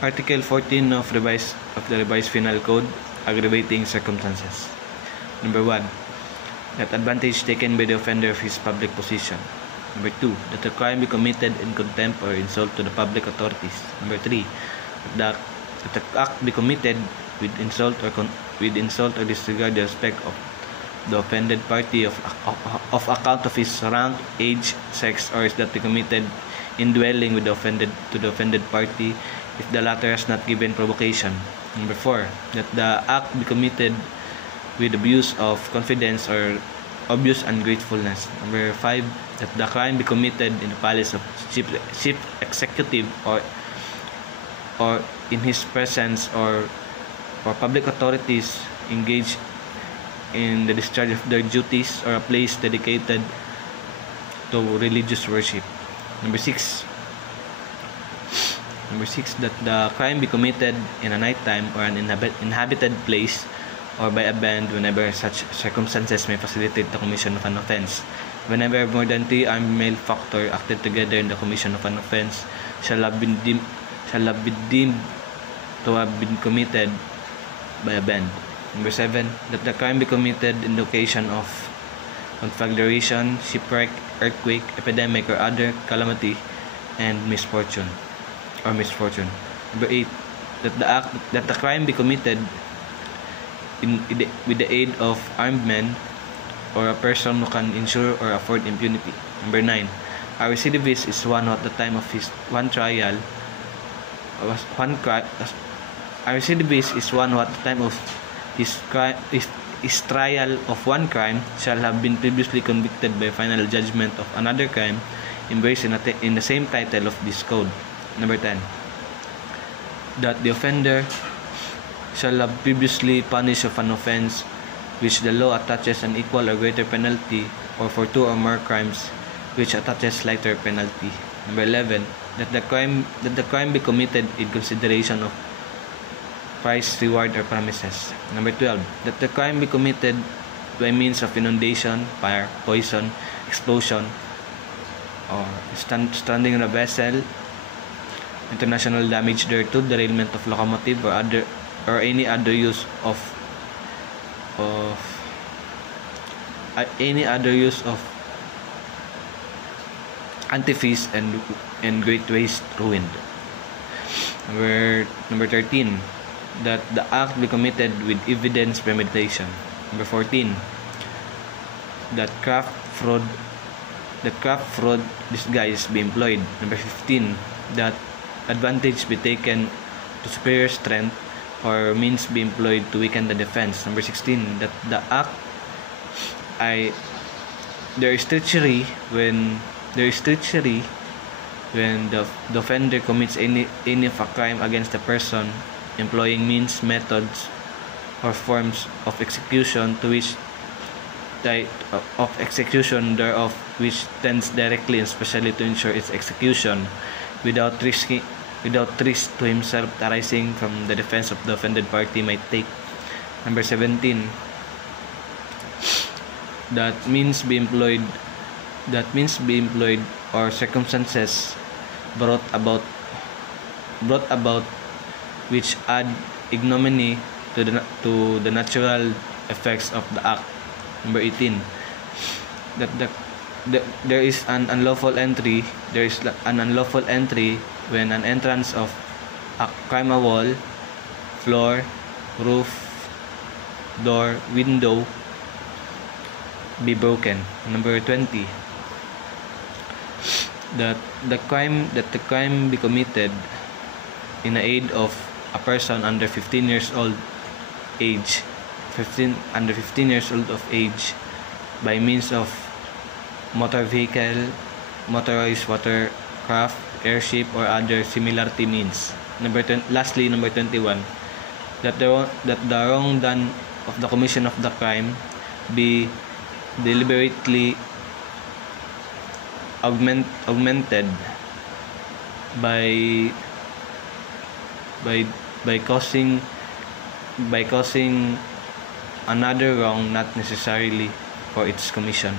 Article 14 of the revised Penal Code, aggravating circumstances. Number 1, that advantage taken by the offender of his public position. Number 2, that the crime be committed in contempt or insult to the public authorities. Number 3, that the act be committed with insult or disregard the respect of the offended party of account of his rank, age, sex, or is that be committed in dwelling with the offended party if the latter has not given provocation. Number 4, that the act be committed with abuse of confidence or obvious ungratefulness. Number 5, that the crime be committed in the palace of chief executive or in his presence or public authorities engaged in the discharge of their duties or a place dedicated to religious worship. Number 6, that the crime be committed in a nighttime or an inhabited place or by a band whenever such circumstances may facilitate the commission of an offense. Whenever more than 3 armed male factors acted together in the commission of an offense shall have been deemed to have been committed by a band. Number 7, that the crime be committed in the occasion of conflagration, shipwreck, earthquake, epidemic, or other calamity and misfortune. Number 8, that the crime be committed with the aid of armed men or a person who can ensure or afford impunity. Number 9, a recidivist is one who at the time of his trial of one crime shall have been previously convicted by final judgment of another crime embraced in the same title of this code. Number 10, that the offender shall have previously punished of an offense which the law attaches an equal or greater penalty, or for 2 or more crimes which attaches lighter penalty. Number 11, that the crime be committed in consideration of price, reward, or promises. Number 12, that the crime be committed by means of inundation, fire, poison, explosion, or stranding on a vessel, international damage thereto, derailment of locomotive, or any other use of antifreeze and great waste ruined. Number 13, that the act be committed with evidence premeditation. Number 14, that craft fraud disguise be employed. Number 15, that advantage be taken to superior strength or means be employed to weaken the defense. Number 16, that the act there is treachery when the offender commits any of a crime against the person, employing means, methods, or forms of execution thereof which tends directly and specially to ensure its execution without risk to himself arising from the defense of the offended party might take. Number 17, that means be employed or circumstances brought about which add ignominy to the natural effects of the act. Number 18, that there is an unlawful entry when an entrance of a crime, a wall, floor, roof, door, window be broken. Number 20, that the crime be committed in the aid of a person under 15 years old of age by means of motor vehicle, motorized watercraft, airship, or other similarity means. Lastly, number 21, that the wrong done of the commission of the crime be deliberately augmented by causing another wrong not necessarily for its commission.